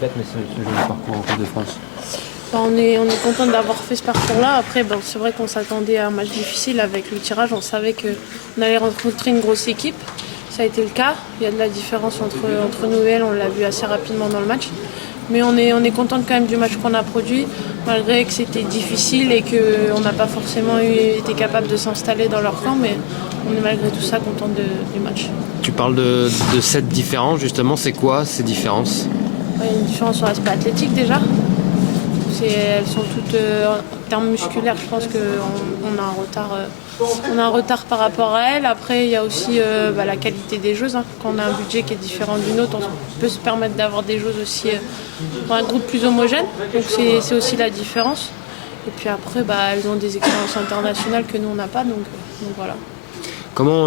défaite, mais ce joli parcours en Coupe de France. On est content d'avoir fait ce parcours-là. Après, c'est vrai qu'on s'attendait à un match difficile avec le tirage. On savait qu'on allait rencontrer une grosse équipe. Ça a été le cas. Il y a de la différence entre nous et elles. On l'a vu assez rapidement dans le match. Mais on est content quand même du match qu'on a produit, malgré que c'était difficile et qu'on n'a pas forcément été capable de s'installer dans leur camp. Mais on est malgré tout ça content du match. Tu parles de cette différence, justement. C'est quoi ces différences? Il y a une différence sur l'aspect athlétique déjà. Elles sont toutes, en termes musculaires, je pense qu'on a un retard par rapport à elles. Après, il y a aussi la qualité des joueuses. Quand on a un budget qui est différent d'une autre, on peut se permettre d'avoir des joueuses aussi dans un groupe plus homogène. Donc c'est aussi la différence. Et puis après, elles ont des expériences internationales que nous, on n'a pas. Donc voilà. Comment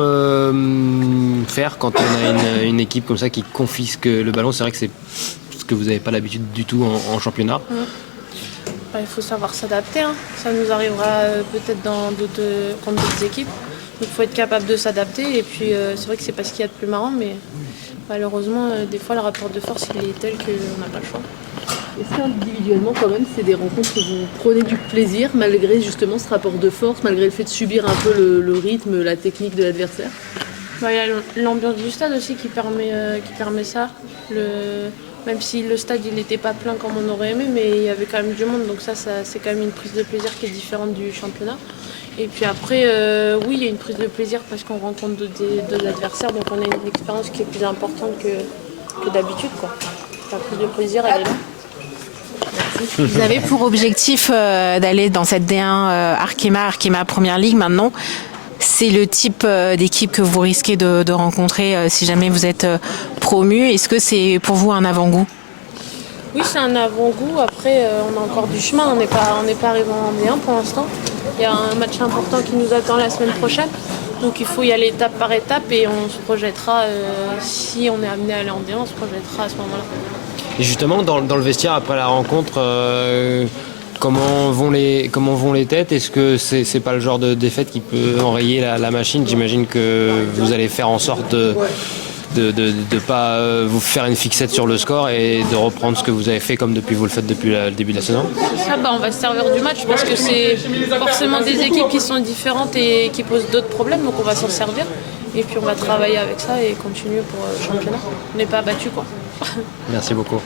faire quand on a une équipe comme ça qui confisque le ballon? C'est vrai que c'est ce que vous n'avez pas l'habitude du tout en championnat. Il faut savoir s'adapter. Ça nous arrivera peut-être contre d'autres équipes. Donc il faut être capable de s'adapter. Et puis c'est vrai que c'est pas ce qu'il y a de plus marrant, mais malheureusement, des fois, le rapport de force il est tel qu'on n'a pas le choix. Est-ce qu'individuellement, quand même, c'est des rencontres où vous prenez du plaisir, malgré justement ce rapport de force, malgré le fait de subir un peu le rythme, la technique de l'adversaire? Il y a l'ambiance du stade aussi qui permet ça. Même si le stade il n'était pas plein comme on aurait aimé, mais il y avait quand même du monde, donc ça c'est quand même une prise de plaisir qui est différente du championnat. Et puis après, oui, il y a une prise de plaisir parce qu'on rencontre d'autres adversaires, donc on a une expérience qui est plus importante que d'habitude, quoi. La prise de plaisir, elle est là. Vous avez pour objectif d'aller dans cette D1 Arkema Première Ligue maintenant. C'est le type d'équipe que vous risquez de rencontrer si jamais vous êtes promu. Est-ce que c'est pour vous un avant-goût? Oui, c'est un avant-goût. Après, on a encore du chemin. On n'est pas arrivé en D1 pour l'instant. Il y a un match important qui nous attend la semaine prochaine. Donc il faut y aller étape par étape et on se projettera, si on est amené à aller en D1, on se projettera à ce moment-là. Et justement, dans le vestiaire, après la rencontre, comment vont les têtes? Est-ce que c'est pas le genre de défaite qui peut enrayer la machine? J'imagine que vous allez faire en sorte de pas vous faire une fixette sur le score et de reprendre ce que vous avez fait comme vous le faites depuis le début de la saison. C'est ça, on va se servir du match parce que c'est forcément des équipes qui sont différentes et qui posent d'autres problèmes, donc on va s'en servir. Et puis on va travailler avec ça et continuer pour le championnat. On n'est pas abattus, quoi. Merci beaucoup.